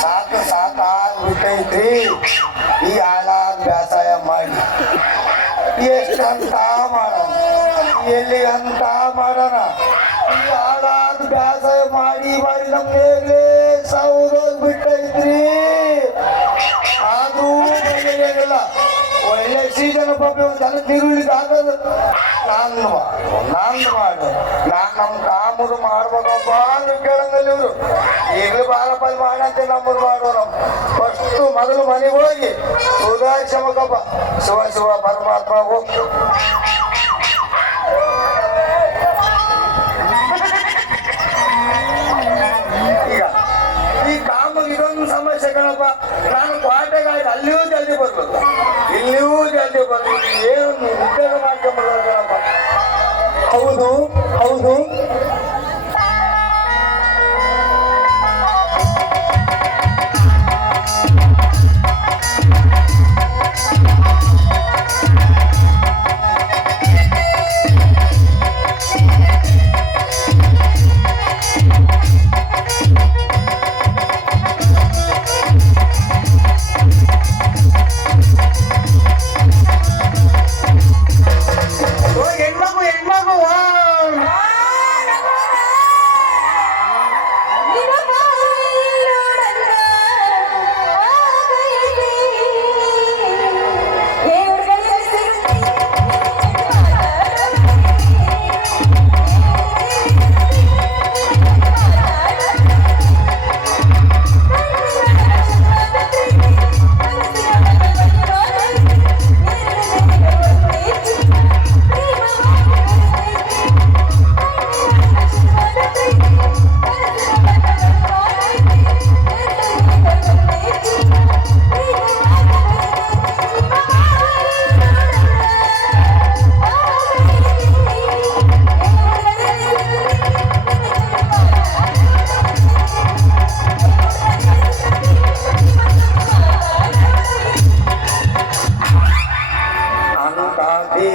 ಸಾಕು ಸಾಕಾಗ್ಬಿಟ್ಟೈತ್ರಿ ಈ ಆಳ ವ್ಯಾಸಾಯ ಮಾಡಿ. ಎಷ್ಟಂತ ಮಾಡೋಣ? ಎಲ್ಲಿ ಅಂತ ಮಾಡೋಣ? ಈ ಆಳಾದ ವ್ಯಾಸಾಯ ಮಾಡಿ ಮಾಡಿ ನಮ್ಮ ಮೇಲೆ ಬಿಟ್ಟೈತ್ರಿ ಆದ್ರೂ ಒಳ್ಳೆ ಸೀಸನ್ ಪಾಪ ಒಂದು ಸಲ ತಿರುಳಿಗೆ ಹಾಕೋದು ನಾನು ಮಾಡು ನಾನು ಮಾಡು ನಾನು ನಮ್ಮ ಕಾಮರು ಮಾಡ್ಬೇಕಪ್ಪ ಅಂತ ಕೇಳಂಗಲ್ಲಿ ಇವರು ಈಗಲೂ ಬಾರಪ್ಪ ಮಾಡಂತೆ ನಮ್ಮದು ಮಾಡೋರು ಫಸ್ಟು ಮೊದಲು ಮನೆಗೆ ಹೋಗಿ ಸುಧಾರಿಸಬೇಕಪ್ಪ ಶಿವ ಶಿವ ಪರಮಾತ್ಮ ಹೋಗ್ತು ಈಗ ಈ ಕಾಮಗೆ ಇದೊಂದು ಸಮಸ್ಯೆ ಕಣಪ್ಪ ನಾನು ಕ್ವಾಟೆಗಾಯ್ತು ಅಲ್ಲಿಯೂ ಜಲ್ದಿ ಬರ್ಬೇಕು ಇಲ್ಲಿಯೂ ಜಲ್ದಿ ಬರ್ಬೇಕು ಏನು ಉದ್ಯೋಗ ప్రభు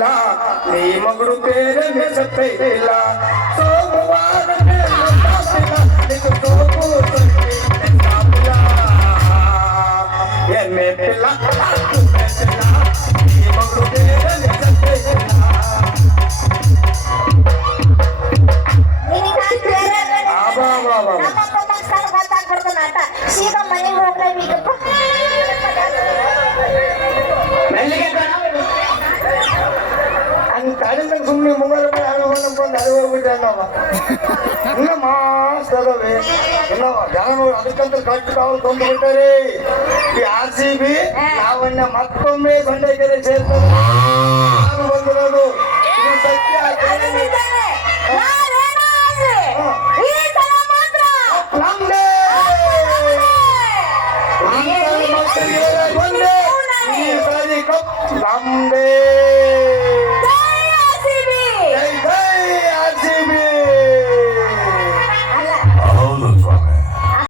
भेला मगडू पेर भेसत भेला सोमवार भेला ಅದು ಹೋಗ್ಬಿಟ್ಟೆ ನಾವು ಇನ್ನ ಮಾಸ್ ಅದಾವೆ ಇನ್ನ ಜನ ಅದಕ್ಕಂತ ಕಟ್ಟು ಕಾವಲು ತಂದು ಬಿಟ್ಟಾರೆ ಈ ಆರ್ ಸಿ ಬಿ ನಾವನ್ನ ಮತ್ತೊಮ್ಮೆ ಬಂಡೆಗೆರೆ ಸೇರ್ತದೆ ನಾನು ಬಂದಿರೋದು ಇದು ಸತ್ಯ